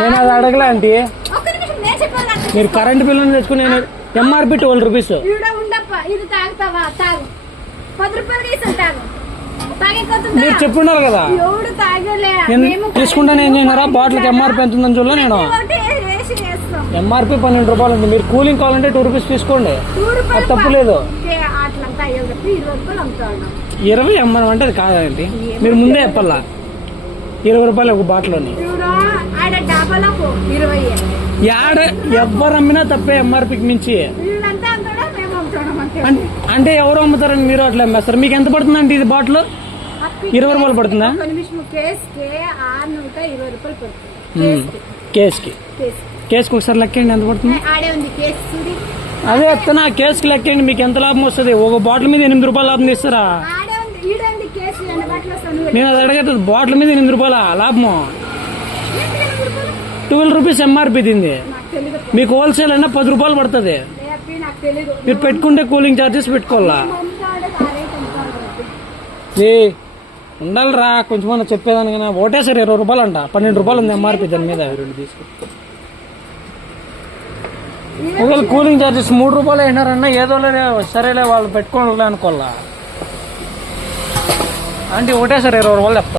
నేను అది అడగలే ఆంటీ. మీరు కరెంట్ బిల్లు తెచ్చుకుని ఎంఆర్పి 12 రూపీస్. మీరు చెప్పున్నారు కదా తీసుకుంటాను ఏం చేయనారా బాటిల్కి ఎంఆర్పి ఎంత ఉందని చూడలే నేను. ఎంఆర్పి 12 రూపాయలు ఉంది. మీరు కూలింగ్ కావాలంటే 2 రూపీస్ తీసుకోండి, అది తప్పు లేదు. 20 అమ్మనం అంటే అది కాదండి, మీరు ముందే చెప్పాలా 20 రూపాయలు ఒక బాటిల్ని. ఎవరు అమ్మినా తప్పే ఎంఆర్పికి మించి. అంటే ఎవరు అమ్ముతారని మీరు అట్లా అమ్మేస్తారు. మీకు ఎంత పడుతుందండి ఇది బాటిల్? 20 రూపాయలు పడుతుందా? కేసుకి ఒకసారి లెక్కండి ఎంత పడుతుంది. అదే చెప్తున్నా, కేసుకి లెక్కండి మీకు ఎంత లాభం వస్తుంది. ఒక బాటిల్ మీద 8 రూపాయలు లాభం తీస్తారా? నేను అది అడగదు. బాటిల్ మీద 8 రూపాయల లాభము. 12 రూపీస్ ఎంఆర్పి తింది. మీకు హోల్సేల్ అయినా 10 రూపాయలు పడుతుంది. మీరు పెట్టుకుంటే కూలింగ్ ఛార్జెస్ పెట్టుకోవాలా. ఉండాలిరా కొంచెం చెప్పేదానికైనా. ఒకటేసారి 20 రూపాయలు అంట, 12 రూపాయలు ఉంది ఎంఆర్పి దాని మీద. ఒకవేళ కూలింగ్ ఛార్జెస్ 3 రూపాయలు అయినారన్నా ఏదో సరేలే వాళ్ళు పెట్టుకోవాలి అనుకోవాలా. అంటే ఒకటేసారి 20 రూపాయలు చెప్తారు.